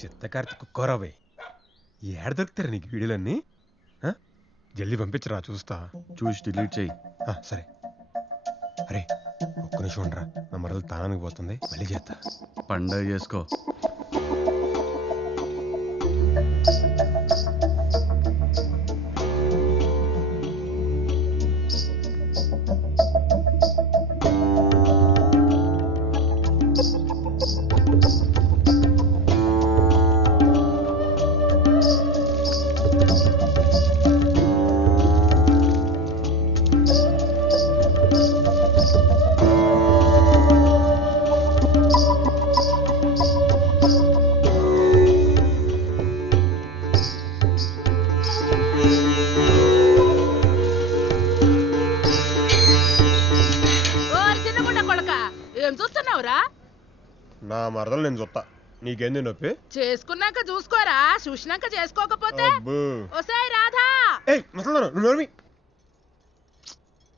చిత్తకార్తిక్ కుక్కోరాబాయ్ ఏడ దొరుకుతారా నీకు వీడియోలన్నీ జల్దీ పంపించరా చూస్తా. చూసి డిలీట్ చేయి. సరే. అరే ఒక్క నిమిషం ఉండరా, నా మరలు తానానికి పోతుంది, మళ్ళీ చేస్తా. పండగ చేసుకో. నా మరదలు నేను చూస్తా, నీకేంది నొప్పి? చేసుకున్నాక చూసుకోరా, చూసినాక చేసుకోకపోతే. అబ్బో ఒసేయ్ రాధా, ఏయ్ ముసలిదారు, నువ్వు నోర్మి.